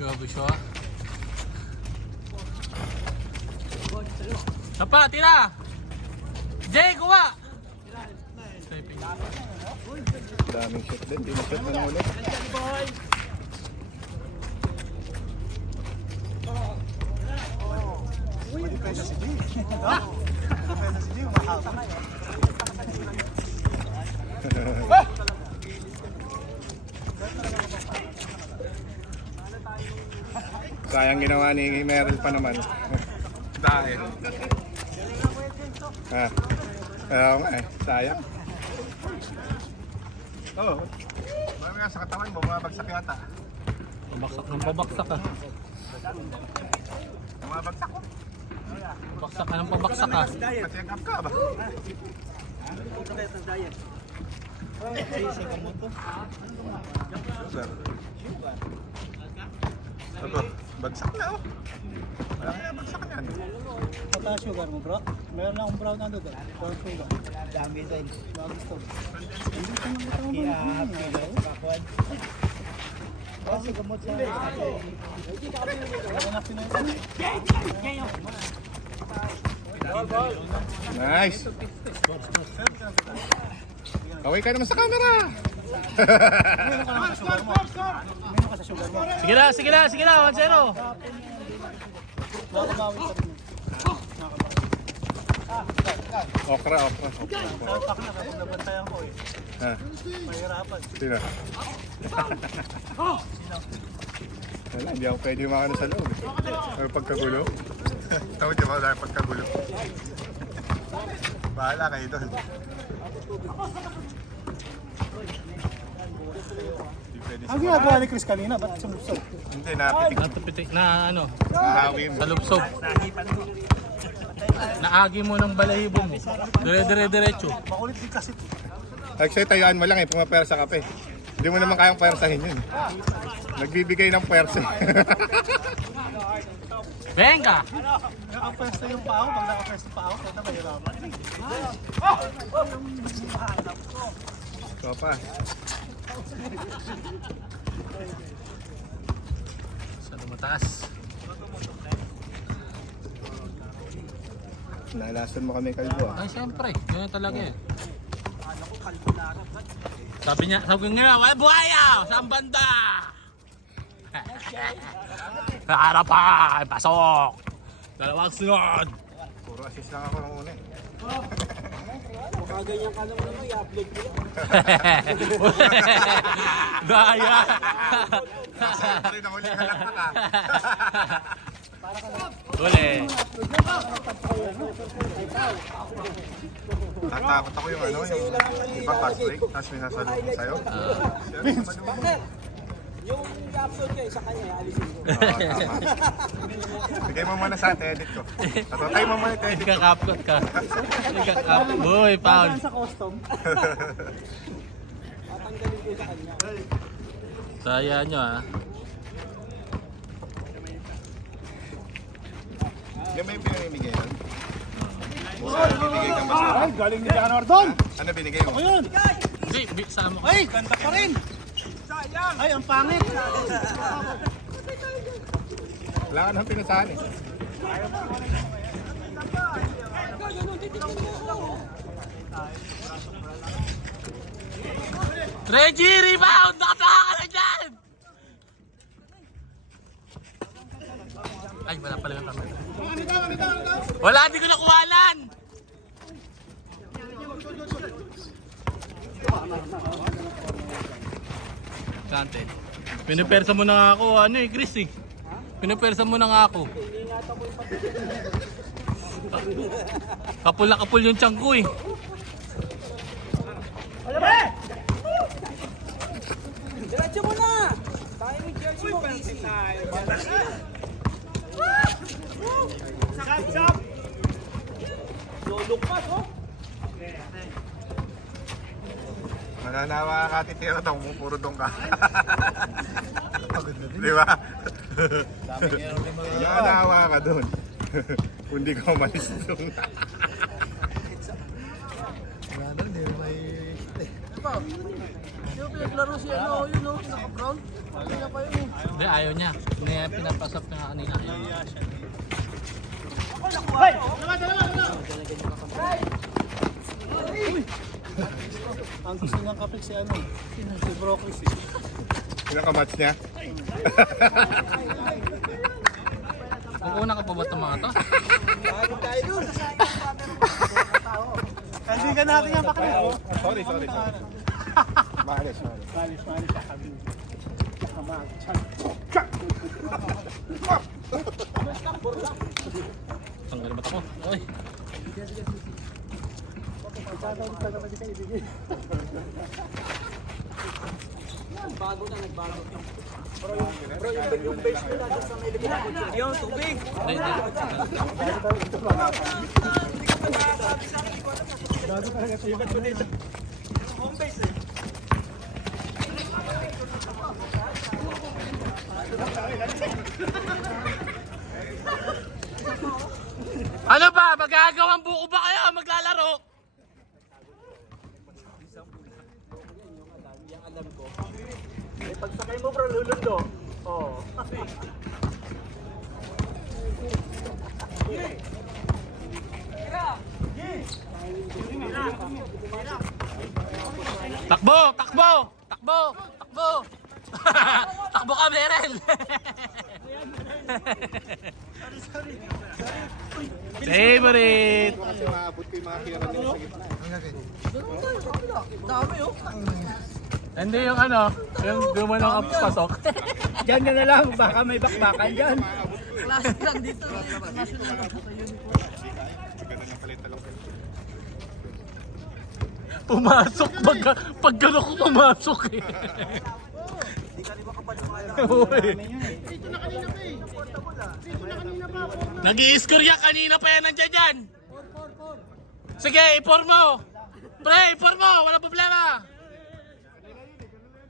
Grabe siya. Sapa, tira! Jay, kuha! Daming shot din, di na shot na ulit. Depensa si G. Depensa si G, mahaba. Sayang ginawa ni Meryl pa naman. Dahil. Oo nga eh, sayang. Oo. Marami nga sa katawan mo, bumabagsak yata. Pabaksak ng pabaksak ah. Bumabagsak ko. Pabaksak ka ng pabaksak ah. Check up ka ba? Sir. Ano? Bagsak na oh. Wala kaya bagsak na yan. Pata sugar mo bro? Meron na akong brown na doon. Brown sugar. Dami din. Dami ito. Hindi ko nang ito mo. Kaya happy na. Bakwad. Kasi gamot sa... Wala na pinag-ito. Nice. Kaway ka naman sa camera. Meron ka naman sa sugar mo. Meron ka sa sugar mo. Sige na, sige na, sige na, 1-0. Nakabawi ka rin. Okra. Tapak na kapag nabantayan ko eh. Ha? Mahirapan. Sino? Wala, hindi ako pwede makano sa loob. May pagkagulo. Tawag niyo ba dahil pagkagulo? Bahala kayo doon. Ang ginagawa ni Chris kanina, ba't sumusok? Hindi, napitik. Natupitik na ano, Nahawi mo. sa lupsob. Naagi mo ng balahibo mo. Dire-diretso. Makulit din kasi. Actually, tayuan mo lang eh, pumapera sa kape. Hindi mo naman kayang pwersahin yun. Nagbibigay ng pwersa. Venga! Naka-pwesto yung pao, pag naka-pwesto pa ako, kaya mahirapan. So pa. Sa lumataas. Nalason mo kami kalbo ah. Ay, siyempre. Ganyan talaga eh. Sabi nga, wala buhaya! Saan banda? Sa harapan! Pasok! Dalawang sunod! Puro assist lang ako ng una eh. Ganyan ka naman naman, i-upload ko yan. Daya! Siyempre, nahuli ka lang ka. Uli! Natakot ako yung ano, yung ibang fast break, tapos may nasalubong sa'yo. Yung i-upload kayo sa kanya, alisin ko. Tama. Bigay mo muna sa atin, edit ko. Tatay mo muna ito, edit ko. Ikakapkot ka. Ikakapkot. Uy, Paul. Sa custom. Tatanggalin ko sa kanya. Saya nyo ah. Hindi mo yung pinamimigay nun? Ano binigay ka ba sa Ay, galing ni John Ordon! Ano binigay mo? Ako yun! Hindi, sama ko. Ay, ganda pa rin! Ay, ang pangit! Wala ka nang pinasahan eh. Reggie, rebound! Nakatawa ka na dyan! Ay, wala pala yung kamay. Wala, hindi ko nakuhalan! Kante. Pinupersa mo na nga ako, ano eh, Chris eh. Pinupersa mo na nga ako. Kapul na kapul yung tiyan ko eh. Diretso mo na! Tayo yung jersey mo, easy. Sap! Lulok pa, oh! Mananawa ka titira daw kung puro dong ka. Di ba? Mananawa ka doon. Kung di ka umalis doon. Yung pinaglaro si ano, yun o, naka-brown. Kanina pa yun eh. Hindi, ayaw niya. Hindi, pinapasap niya kanina. Ang gusto niyang kapit si ano, si Broccoli eh. Pinaka-match niya. Kung una ka pa ba itong mga to? Kasi ka natin yung pakla. Sorry. Mahalis. Malis sa kami. Tanggal ba't ako? Ay. Yung tubig. Hindi, hindi. Ano ba? Magagawang buko ba kayo? Maglalaro? Pagsakay mo bro, lulundo. Oo. Takbo! Takbo! Takbo! Takbo! Takbo ka, Merel! Favorite! Kasi maabot ko yung mga kira nila sa gitna. Dami oh. Hindi yung ano, yung gumanong ang pasok. Diyan ka na lang, baka may bakbakan dyan. Classic lang dito. National lang sa uniform. Ganda ng palit lang. Pumasok, pag gano'n ko pumasok eh. Uy. Nag-i-score yan, kanina pa yan nandiyan dyan. Sige, i-pour mo. Pre, i-pour mo, wala problema.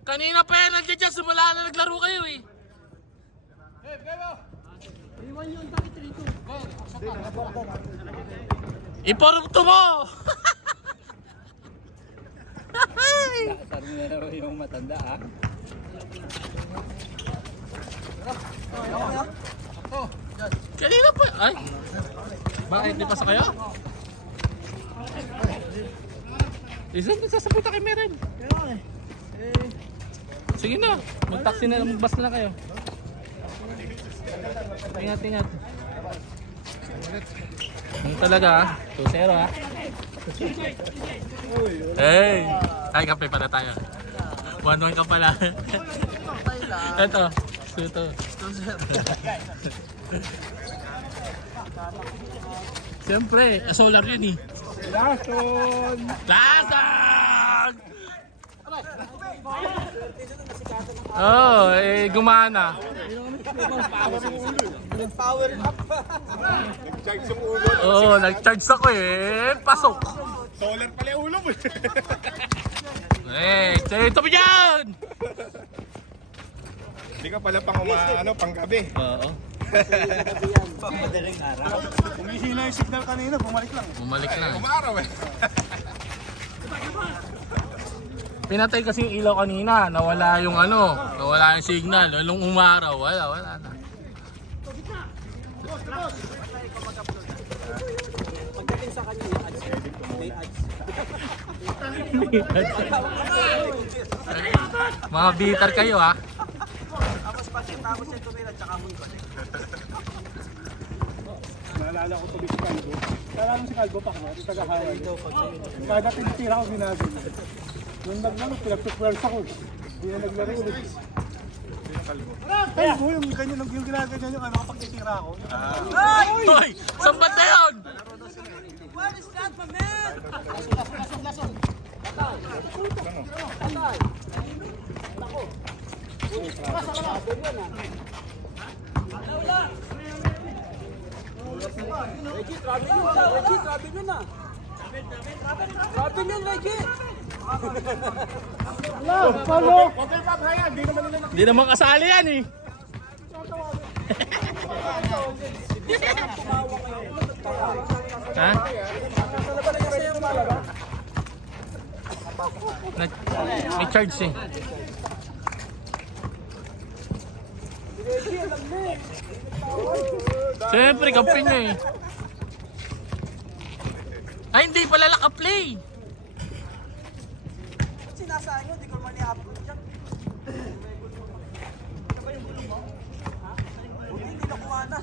Kanina pa yan nandiyan dyan, simula na naglaro kayo eh. I-pour to mo. Sabi na yung matanda ah. Kanina pa, ay. Bakit di pa sa kayo? Isang nagsasabuta kay Meren. Sige na, mag-taxi na, mag-bus na lang kayo. Ingat. Ano talaga ah? 2-0 ah. Hey! Ay, kape pala tayo. 1-1 ka pala. Ito. Siyempre, solar yun eh. Lason! Oh, gumana. Nag-power up. Nag-charge yung ulo. Oh, nag-charge ako eh. Pasok. Solar pala yung ulo mo. Ito mo dyan! Hindi ka pala pang gabi. Oo. Pamadaling araw. Kumihina yung signal kanina, bumalik lang. Bumalik lang. Umaraw eh. Pinatay kasi yung ilaw kanina, nawala yung ano, nawala yung signal. Nung umaraw, wala na. Pagdating sa kanya, yung ads. May ads. Mga bitar kayo ha. Tapos yung tumira, tsaka mo yung naalala ko tuloy si Calvo. Naalala mo si Calvo pa ka, yung taga-Hawaii. Kada tinitira ko ginagawa. Nung naglaro, pinagpupwersa ko. Hindi na naglaro ulit. Calvo, yung ganyan, yung ginagawa yung ano, kapag titira ako. Hoy! Saan ba na yun? What is that, my man? Lason. Hindi naman kasali yan eh. Ha? May charge eh. Siyempre, kampi niya eh. Ay, hindi pala naka-play. Sinasaan nyo, di ko naman i-upload dyan. Ano ba yung gulong mo? Ha? Hindi nakuha na.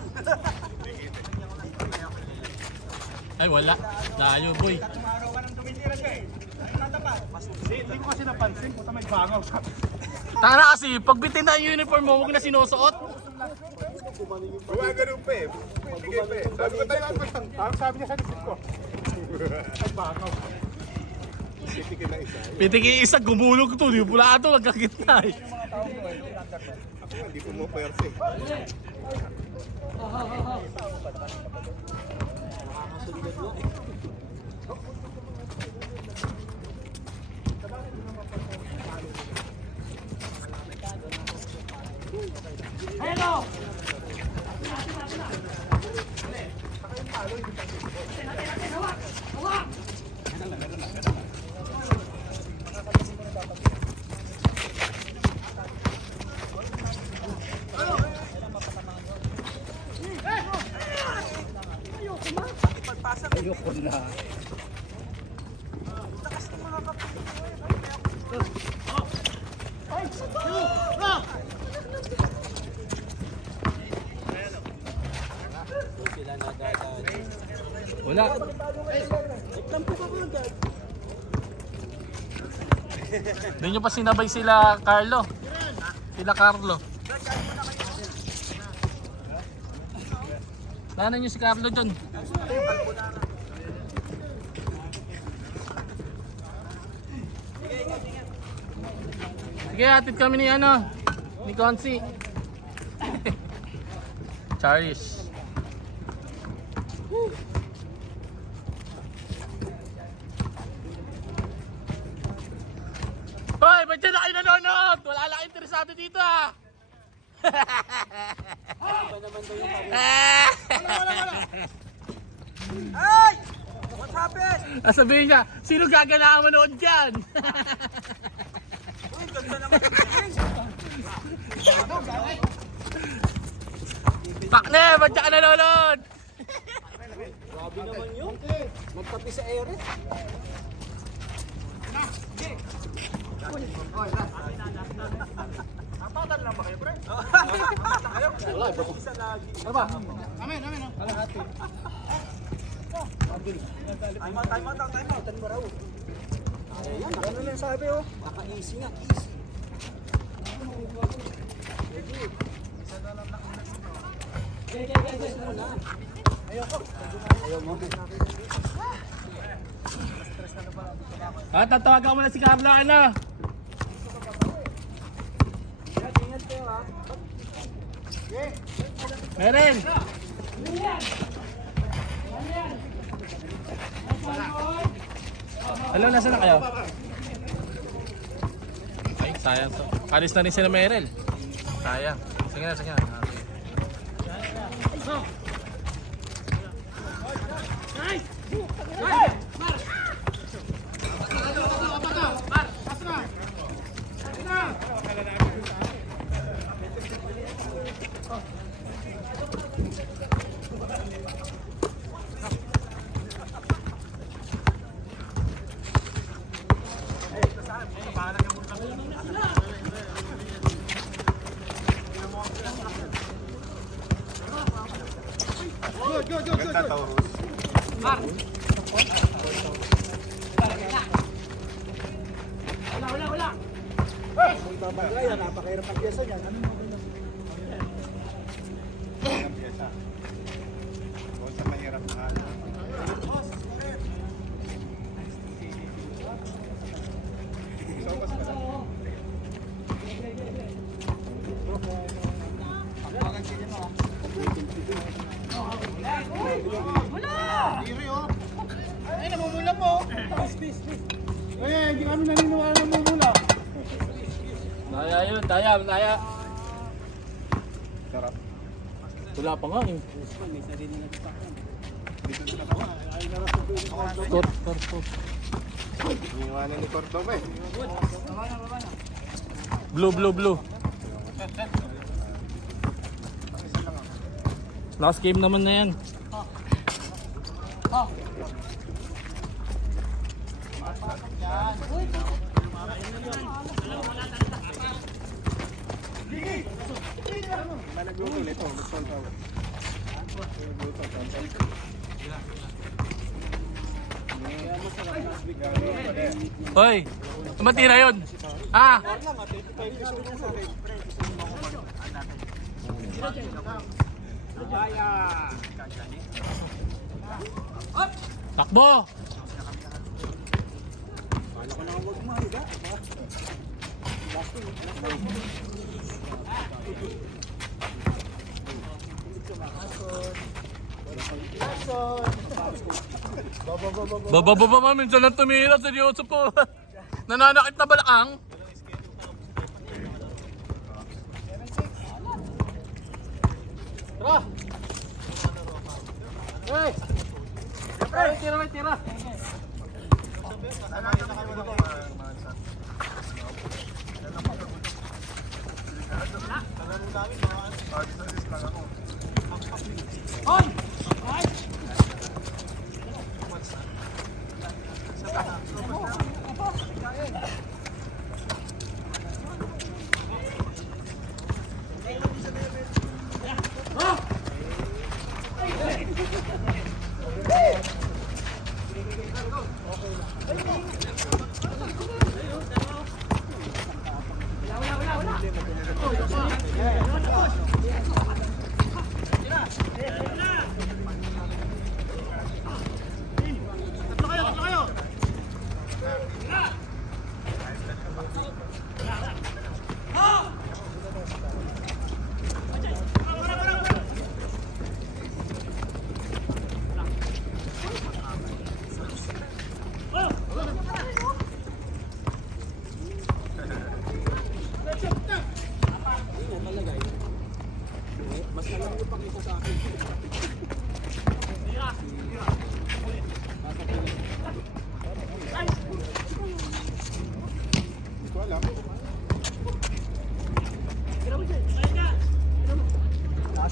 Ay, wala. Layo, boy. Tumaraw ka ng tumitira siya eh. Tatapat. Hindi ko kasi napansin kung may bangaw ka. Tara kasi, pag bitin na yung uniform mo, huwag na sinusuot. Buwa ganun pa eh. Bigay pa eh. Sabi ko tayo lang ang sabi niya sa lisip ko. Ay bakaw. Pitikin na isa. Pitikin isa, gumulog to. Di pula ito, magkakita eh. Ako nga, hindi po mo pwerse. Ayoko na. Wala. Hindi nyo pa sinabay sila Carlo. Sila Carlo. Nanan nyo si Carlo dyan. Sige, atid kami ni ano, ni Consi. Charis. Hoy, ba't dyan na kayo nanonood? Wala lang interesado dito ah. Ay! What happened? Sabihin niya, sino gagana manood dyan? Uy, ganda naman. Pakne, ba't dyan ka nanonood? Grabe naman yun. Magkapi sa Eret. Apatan lang ba kayo, pre? Wala, bro. Isa lagi. Ano ba? Amen. Kalahati. Time out. Ano ba raw? Ayan, ano lang sabi oh. Baka-easy nga, easy. Ayaw mo. Tatawagan mo na si Carlo, ano? Meron! Hello, nasa na kayo? Ay, sayang to. Alis na rin sila Meryl. Sayang. Sige na. Ganda Taurus. Babagay, napakahirap ang pyesa niyan. Ano mo ba? Ang pyesa. Doon sa mahirap na ano. So, mas malaki. Ay, namumula po. Please. Eh, hindi kami naniniwala na namumula. Daya yun, daya. Sarap. Wala pa nga eh. May sarili na kita. Dito na ako. Tot. Iniwanan ni Cordova eh. Blue. Last game naman na yan. Hoy, matira yun. Ah. Takbo. Baba, minsan lang tumira, seryoso po. Nananakit na balakang. Tara! Hey! Tira!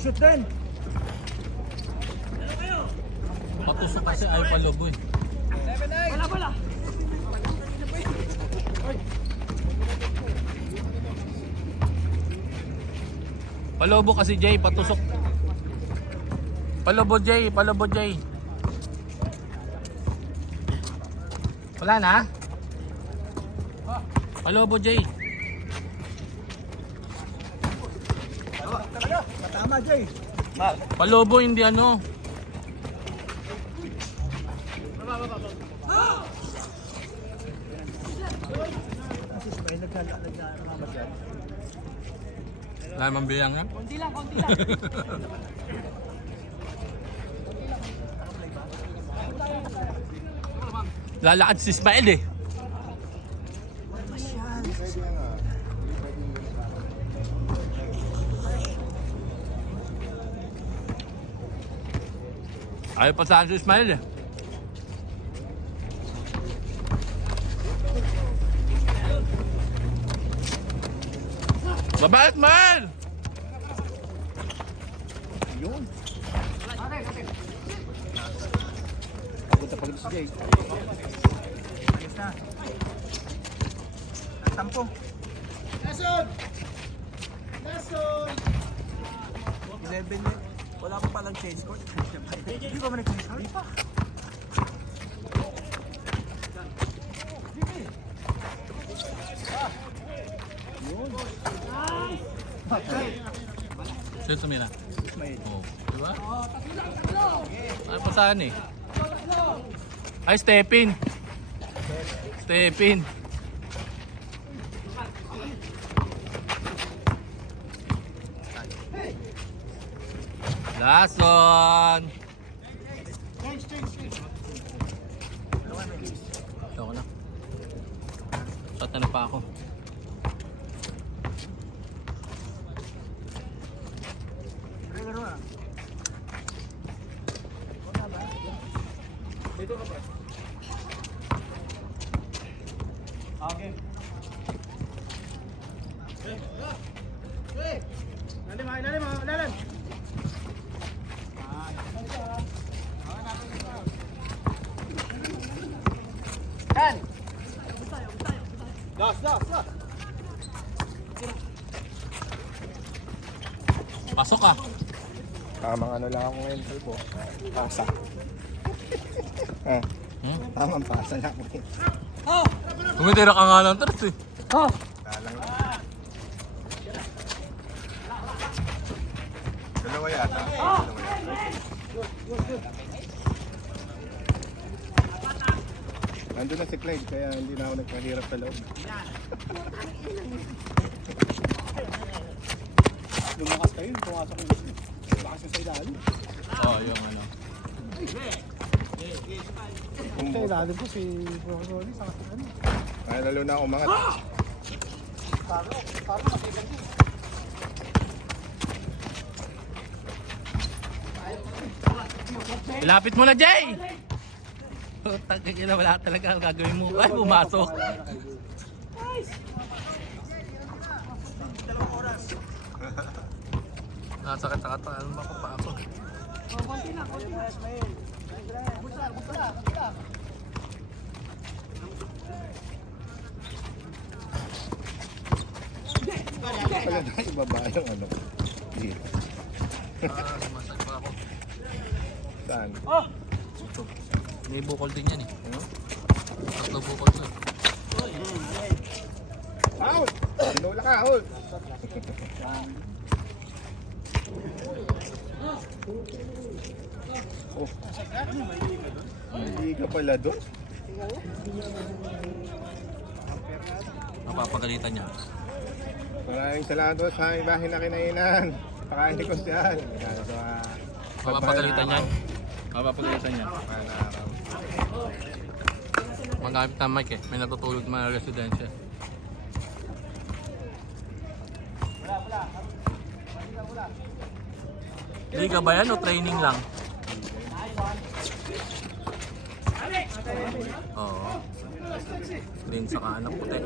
Shoot din. Patusok kasi ayaw palobo eh. Wala. Palobo kasi Jay, patusok. Palobo Jay. Wala na? Palobo Jay. Tama, Jay. Palobo hindi ano. May naglalakad na masyad. Wala mang biyang yan. Konti lang. Lalakad si Ismael eh. Ayaw pa saan si Ismael eh. Baba Ismael! Yun. Punta pa si Jay. Ayos na. Tampo. Nason! 11 na. Wala pa palang change court. Hindi pa ba nag-change court? Hindi pa. Sino tumira? Ismail. Oo. Diba? Ayaw pa saan eh. Ay, step in. Lason! Ito ko na. Shot na pa ako. Pasok ka. Tamang ano lang ako ngayon, Turbo. Pasa. Tamang pasa lang ako. Tumitira ka nga lang, Tars eh. Dalang lang. Dalawa yata. Nandun na si Clyde, kaya hindi na ako nagpahirap sa loob. Lumakas kayo, pumasok yung lumakas yung sa ilalim. Oo, yung ano. Sa ilalim ko si Professor Lee, sa ano. Ay, lalo na umangat. Parang masigang din. Ilapit mo na, Jay! Tagay na, wala talaga ang gagawin mo. Ay, pumasok. Sakit na kata. Ano ba ko pa ako? Wala na ibaba yung ano. Dito. Masag pa ako. Saan? Ito. May bukol din yan eh. Tatlo bukol to. Out! Sinula ka, out! Oh. Hindi ka pala doon? Mapapagalitan niya. Maraming salamat po sa ibahin na kinainan. Pakain ko siya. Mapapagalitan niya. Mapapagalitan niya. Magamit ng mic eh. May natutulog mga residensya. Liga ba yan o training lang? Oo. Din sa kaanap puti.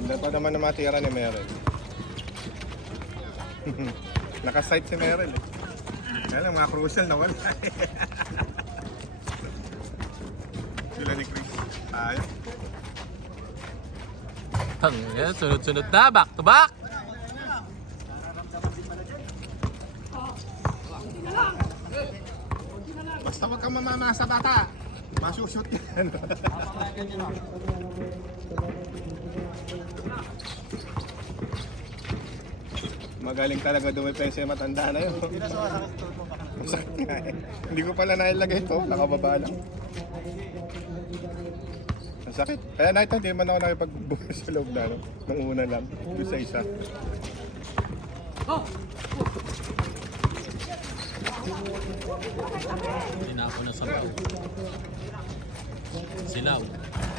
Hindi pa naman na matira ni Meryl. Nakasite si Meryl eh. Kaya lang mga crucial na wala eh. Sila ni Chris. Ayaw. Sunod-sunod na. Back to back. Basta wag kang mamama sa bata. Masushoot yan. Magaling talaga dumipensa yung matanda na yun. Masakit nga eh. Hindi ko pala nailagay ito. Nakababa lang. Ang sakit. Kaya nakita, hindi man ako nakipagbukas sa loob na. Nung una lang. Doon sa isa. Hindi na ako nasabaw. Silaw.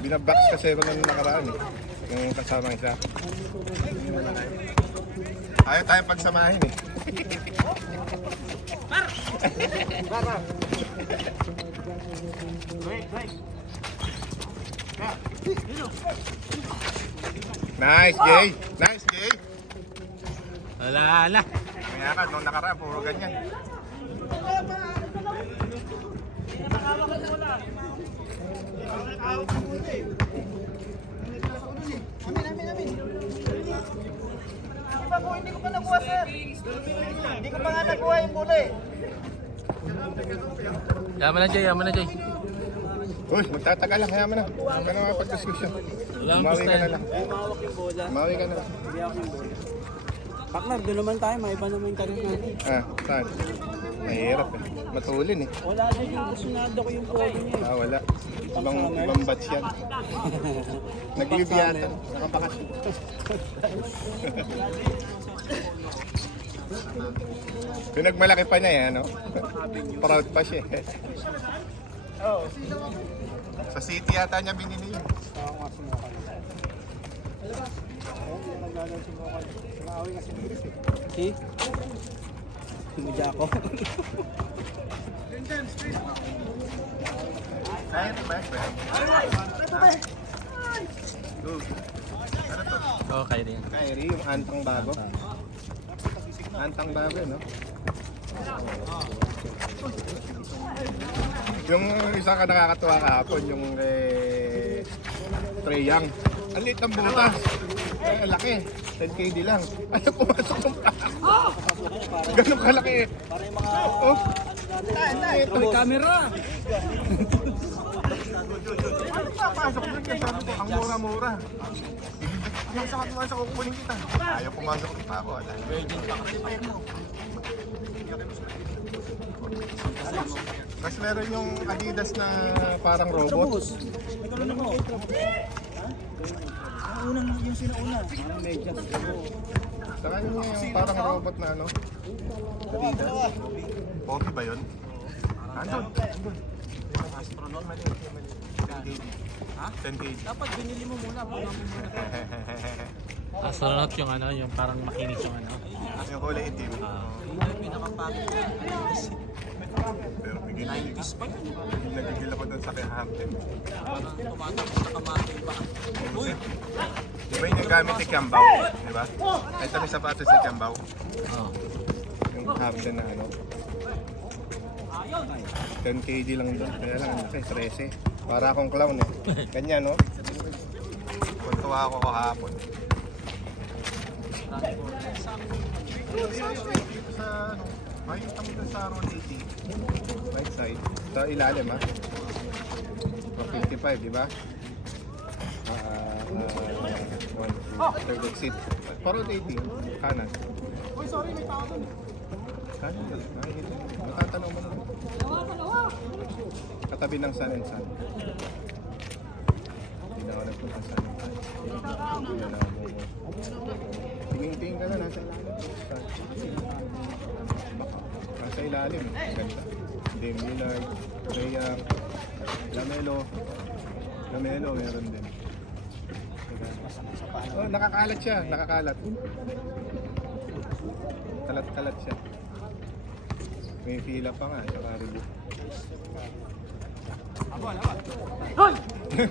Binabox kasi ako nung nakaraan eh. Yung kasamang isa. Ayaw tayong pagsamahin eh. Nice, Jay! Nice, Jay! Wala. Kaya ka, nung nakaraan, puro ganyan. Hindi ko pa nakuha, sir. Hindi ko pa nga nakuha yung buli. Yaman na, Jay. Yaman na, Jay. Uy, magtatagal lang, kaya mo na. Huwag ka na makapag-discussion. Wala ang Umawi gusto ka na yan. lang. Mawak yung bola. Umawi ka na lang. Hindi ako yung bola. Partner, doon naman tayo. May iba naman yung karir natin. Ah, saan? Mahirap eh. Matulin eh. Wala din yung kusunado ko yung bola niya. Ah, wala. Ibang batch yan. Nag-leave yata. Nakabakasyon. Pinagmalaki pa niya eh, ano? Proud pa siya eh. Sa city yata niya binili yun. Oo nga, sumukal. Oo, naglalaro sumukal. Sumawin nga si Chris eh. Si? Tumudya ako. Ay, ito ba? Okay din. Kyrie, yung antang bago. Antang bago, no? Yung isa ka nakakatuwa kahapon, yung Trae Young. Ang liit ng butas. Ang laki. 10KD lang. Ano pumasok ng pako? Ganun kalaki. Para yung mga... Oh. May camera! Ano papasok doon? Kasi sabi ko, ang mura-mura. Yung sa katuwa kukunin kita. Ayaw pumasok ng pako. Mas meron yung Adidas na parang robot. May kalunod mo. Ha? Ang unang yung sinauna. Ang medyas. Saka yung parang robot na ano. Adidas. Pogi ba yun? Andun. Yung astronaut. 10KD. Ha? 10KD. Dapat binili mo muna. Astronaut yung ano, yung parang makinis yung ano. Yung kulay itim. Yung pinakapagod. Pero bigyan nagigil ako doon sa Hampton. Tumatakot na kamatay pa. Uy! Di ba yung nagamit ni Kiambao? Di ba? Ito yung sapatos ni Kiambao. Oh. Yung Hampton na ano. 10KD lang doon. Kaya lang, ang laki, 13. Para akong clown eh. Ganyan, no? Kuntuwa ako kahapon. Dito sa, ano, makikita mo doon sa Ron 80. Right side. Sa ilalim, ha? 55, di ba? Third exit. Parang 80, kanan. Uy, sorry, may tao doon. Kanan doon, nakikita mo. Matatanaw mo naman. Katabi ng Sun and Sun. Hindi na ako nagpunta sa Sun and Sun. Tingin-tingin ka na, nasa ilalim. Nasa ilalim, ganda. Dame Lillard, Rhea, Lamelo, meron din. Oh, nakakalat siya, nakakalat. Kalat-kalat siya. May fila pa nga, saka review.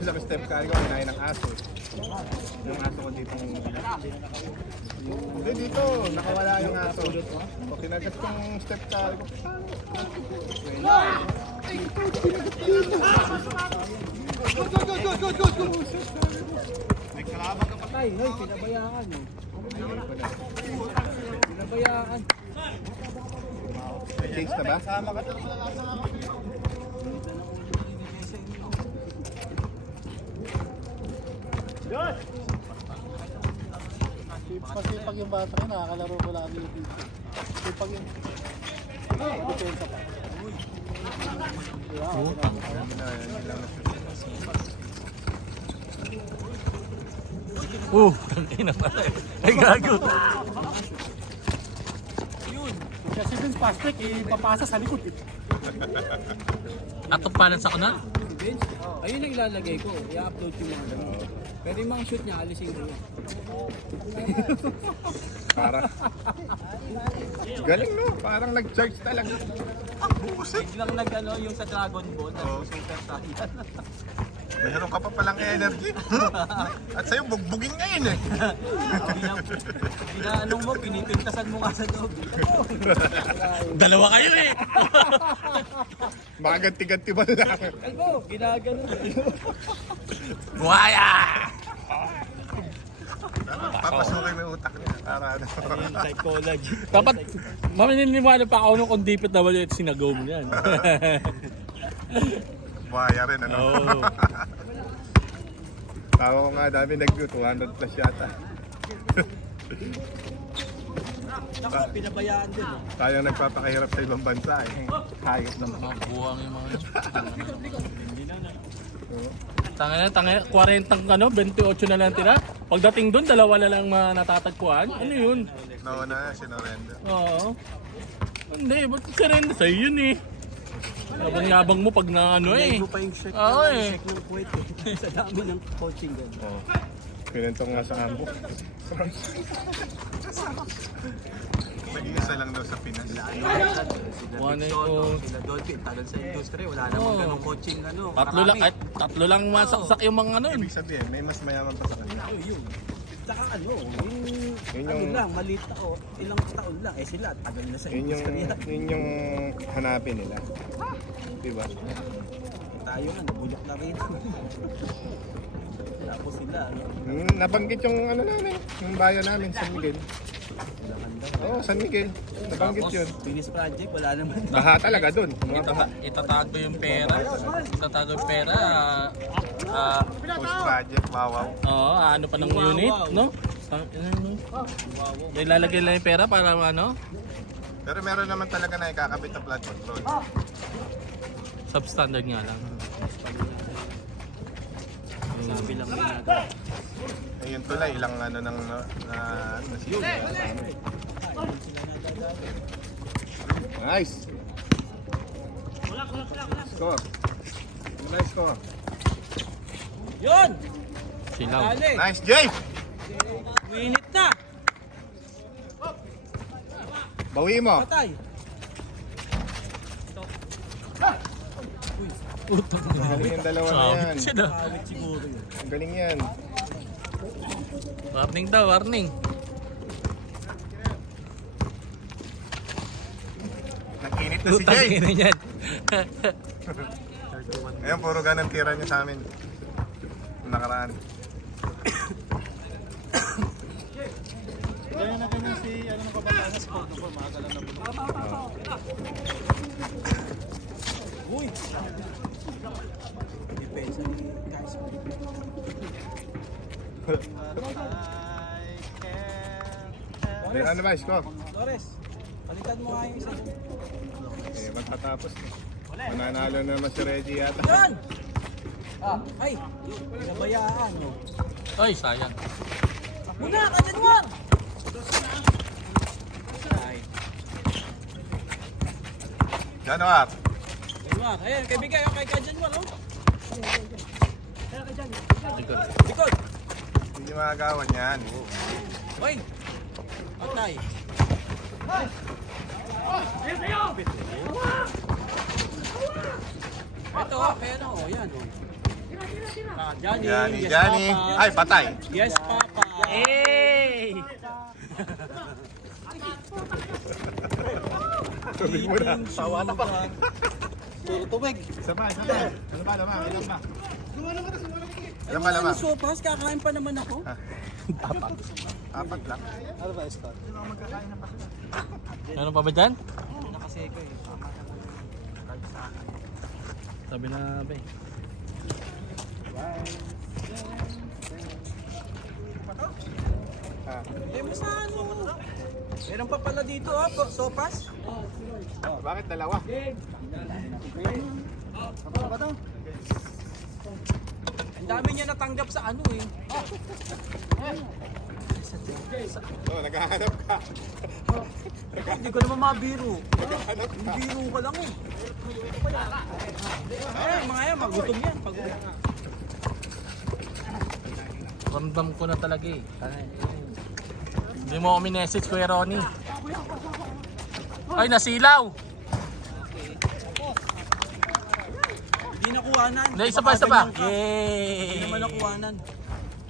Sa step car ko, kinain ng aso. Yung aso ko dito. Hindi dito, nakawala yung aso. O kinagat kong step car ko. May kalaban ka pa. Ay, hoy, pinabayaan mo. Pinabayaan. May change na ba? Pasipag yung bata ko, nakakalaro ko lang yung dito. Sipag yung... Depensa pa. Tangina pala. Ay, gago. Kasi Vince Pastek, ipapasa sa likod. Atong panan sa kanal. Si Vince? Ayun ang ilalagay ko. I-upload yung mga ganun. Pero yung mga shoot niya, alisin ko yun. Para. Galing no, parang nag-charge talaga. Ang buset. Biglang nag-ano yung sa Dragon Ball, Oo. Super Saiyan. Meron ka pa palang energy. At sa'yo, bugbugin ngayon eh. Ginaanong mo, pinipintasan mo nga sa loob. Dalawa kayo eh. Baka ganti-ganti ba lang? Albo, ginagano. Buhaya! Papasukin mo yung utak niya. Para ano. Psychology. Dapat, mamininiwala pa ako nung kondipit na wala sinagaw mo yan. Buhaya rin ano. Oo. Tawa ko nga dami nag-view, 200 plus yata. Ako, pinabayaan din. Tayong nagpapakahirap sa ibang bansa eh. Hayop naman. Mga buwang yung mga Tangina, 40 ano, 28 na lang tira. Pagdating doon, dalawa na lang natatagpuan. Ano yun? Nauna, sinorenda. Oo. Hindi, ba't surrender sa'yo yun eh? Yabang-yabang mo pag na ano eh. Mo pa yung check Oo eh. check ng Kuwait eh. Sa dami ng coaching doon. Pinento nga sa ambo. Maging isa lang daw sa Pinas. Sila One Dixon, and two. sila Dolphin, tagal sa industry, wala namang Oo. ganong coaching ano. Tatlo lang, marami. tatlo lang masaksak yung mga ano yun. Ibig sabihin, may mas mayaman pa sa kanila. Yun. Tsaka ano, Yun ano yung- lang, maliit na ilang taon lang. Eh sila, tagal na sa industriya. Yun yung hanapin nila. Diba? Tayo nga, nabulok na rin. Tapos sila, ano, Nabanggit yung ano namin, yung bayan namin, San Miguel. Oo, San Miguel. Nabanggit yun. Finish project, wala naman. Baha talaga dun. Mga baha. Itatago yung pera. Itatago yung pera. Post project, wawaw. Oo, ano pa ng unit, no? May lalagay lang yung pera para ano? Pero meron naman talaga na ikakabit na flood control. Substandard nga lang. Sabi lang ginagawa. Eh, yun tulay, ilang ano nang nasira. Nice! Score! Nice score! Yun! Silaw. Dali! Nice, Jay! Minute na! Bawi mo! Patay! Galing yung dalawa na yan. Siya daw. Awit siguro yun. Ang galing yan. Warning daw, warning. Nag-init na si Utang Jay! ina yan. Ayan, puro ganun tira niya sa amin. Nung nakaraan. Ganyan na ganyan si, ano ng kabataan, sport na po, makakalan na po. Uy! Depensa ni guys. Then ano ba, score? Flores, palitan mo nga yung isa. Eh, magtatapos na. Mananalo na naman si Reggie yata. Yan! Ay! Nabayaan, oh. Ay, sayang. Muna, kanyan mo! Januar! Ayun, ayan, kaibigan, kay Kajanwar, oh. Likod. Likod! Hindi magagawan yan. Hoy! Patay! Ito, kaya na, oh, yan, oh. Ah, Johnny, Johnny, yes, Johnny. Papa. Ay, patay. Yes, Papa. Hey! Tubig mo na. Sawa na pa. Puro tubig. Isa pa, isa pa. Ano ba, lamang? Ilan pa? Ilan pa, Ano lamang? sopas? Kakain pa naman ako. Apat lang. Ano ba, Scott? Meron pa ba dyan? Nakaseko eh. Sabi na ba eh. Eh, mas ano? Meron pa pala dito, ah, sopas. Bakit dalawa? Ang dami niya natanggap sa ano eh. Oo, naghahanap ka. Hindi ko naman mabiro. Biro ka lang eh. Eh, mga yan, magutom yan. Pag Ramdam ko na talaga eh. Hindi mo ako minessage, Kuya Ronnie. Ay, nasilaw! Hindi nakuhanan. Hindi, isa pa, isa pa. Hindi Yay! naman nakuhanan.